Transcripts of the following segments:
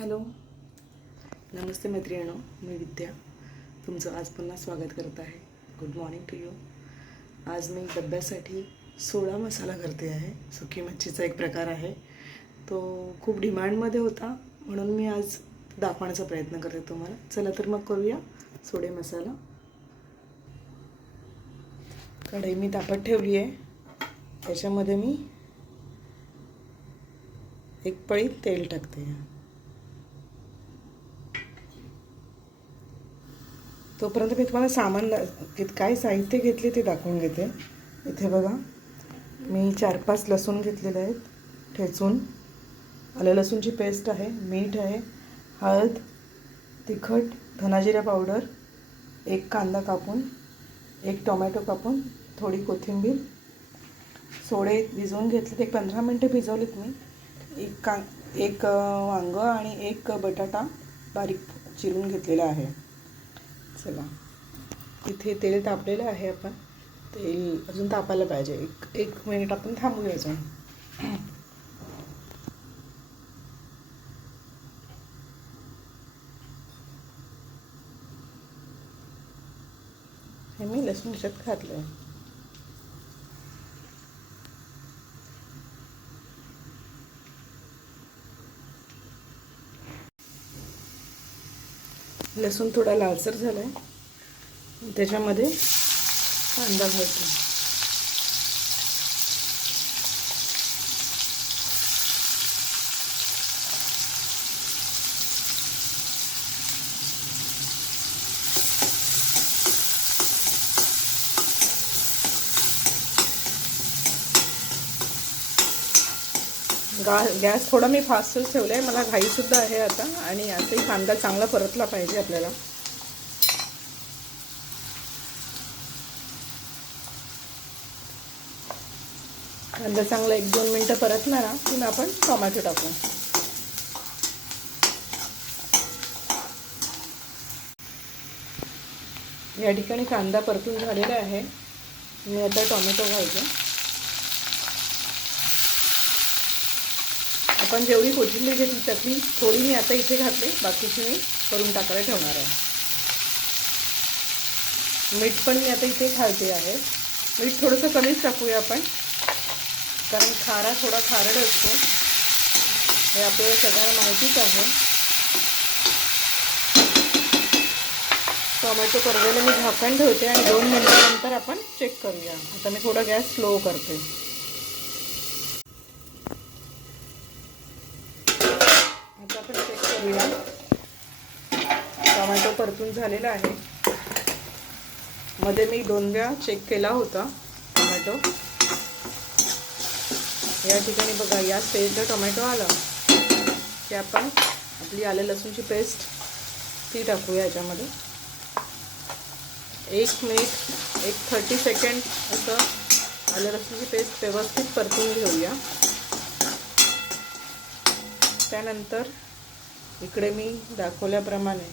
Hello, नमस्ते मैत्रिणींनो, मी विद्या तुमचं आज पुन्हा स्वागत करत आहे. Good morning to you. आज मी डब्यासाठी सोडा मसाला करते आहे. सुकी मच्छीचा एक प्रकार आहे, तो खूप डिमांडमध्ये होता म्हणून मी आज दाखवण्याचा प्रयत्न करते तुम्हाला. चला तर मग करूया सोडे मसाला. कढई मी तापत ठेवली आहे. त्याच्यामध्ये मी एक पळी तेल टाकते. तोपर्यंत मी तुम्हाला सामान काय साहित्य घेतले ते दाखवून घेते. इथे बघा, मी 4-5 लसूण घेतलेले आहेत ठेचून. आलं लसूणची पेस्ट आहे, मीठ आहे, हळद, तिखट, धनाजिरा पावडर, एक कांदा कापून, एक टोमॅटो कापून, थोडी कोथिंबीर, सोडे भिजवून घेतलेत. एक 15 मिनटं भिजवलेत मी. एक वांगं आणि एक बटाटा बारीक चिरून घेतलेला आहे. चला, इथे तेल तापलेलं आहे. आपण तेल अजून तापायला पाहिजे. एक मिनिट आपण थांबूया अजून. हे मी लसूण ह्याच्यात घातलं आहे. लसूण थोडा लालसर झाला आहे. त्याच्यामध्ये कांदा घालतो. गॅस थोडा मी फास्टच ठेवला आहे. मला घाईसुद्धा आहे आता, आणि आताही कांदा चांगला परतला पाहिजे आपल्याला. कांदा चांगला 1-2 मिनटं परतला ना की आपण टोमॅटो टाकू. या ठिकाणी कांदा परतून झालेला आहे. मी आता टोमॅटो घालते. आपण जेवढी कोथिंबीर घेतली त्यातली थोडी मी आता इथे घातली, बाकीची मी करून टाकायला ठेवणार आहे. मीठ पण मी आता इथे घालते आहे. मीठ थोडंसं कमीच टाकूया आपण, कारण खारा थोडा खारट असतो, हे आपल्याला सगळ्यांना माहितीच आहे. टोमॅटो परतायला मी झाकण ठेवते आणि 2 मिनिटानंतर आपण चेक करूया. आता मी थोडा गॅस स्लो करते. आता आपण चेक करूया. टोमॅटो परतून झालेला आहे. मध्ये मी 2 वेळा चेक केला होता टोमॅटो. या ठिकाणी बघा, या स्टेजला टोमॅटो आला की आपण आपली आलं लसूणची पेस्ट ती टाकूया याच्यामध्ये. 1 मिनिट 30 सेकंड असं आलं लसूणची पेस्ट व्यवस्थित परतून घेऊया. त्यानंतर इकडे मी दाखवल्याप्रमाणे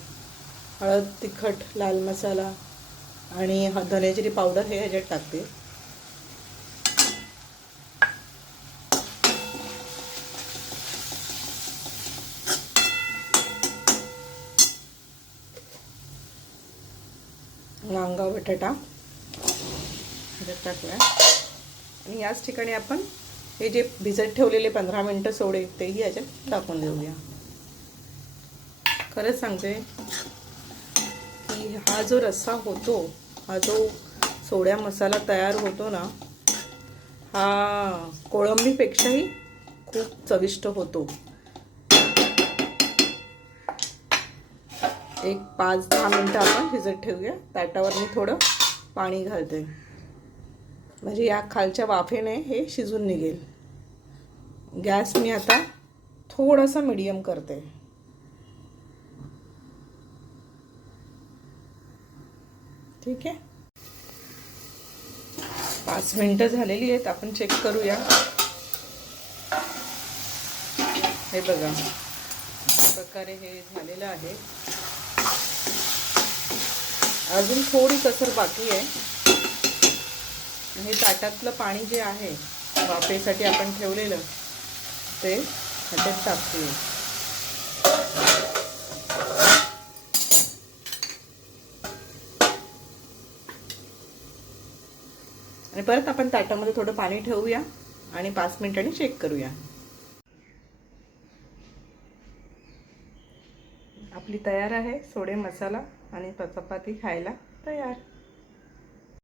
हळद, तिखट, लाल मसाला आणि धनेजिरी पावडर हे ह्याच्यात टाकते. वांगा, बटाटा ह्याच्यात टाकूया. आणि याच ठिकाणी आपण हे जे भिजत ठेवलेले 15 मिनटं सोडे तेही याच्यात टाकून देऊया. खरंच सांगते की हा जो रस्सा होतो, हा जो सोड्या मसाला तयार होतो ना, हा कोळंबीपेक्षाही खूप चविष्ट होतो. एक 5-10 मिनटं आपण भिजत ठेवूया. ताटावर मी थोडं पाणी घालते, म्हणजे या खालच्या वाफेने हे शिजून निघेल. गॅस मी आता थोडासा मीडियम करते. ठीक आहे, 5 मिनटं झालेली आहेत. आपण चेक करूया. हे बघा, अशा प्रकारे हे झालेलं आहे. अजून थोडी कसर बाकी आहे. हे ताटातलं पाणी जे आहे वाफेसाठी आपण ठेवलेलं ते ह्याच्यात टाकते. आणि परत आपण ताटामध्ये थोडं पाणी ठेवूया आणि 5 मिनिटांनी चेक करूया. आपली तयार आहे सोडे मसाला आणि चपाती खायला तयार.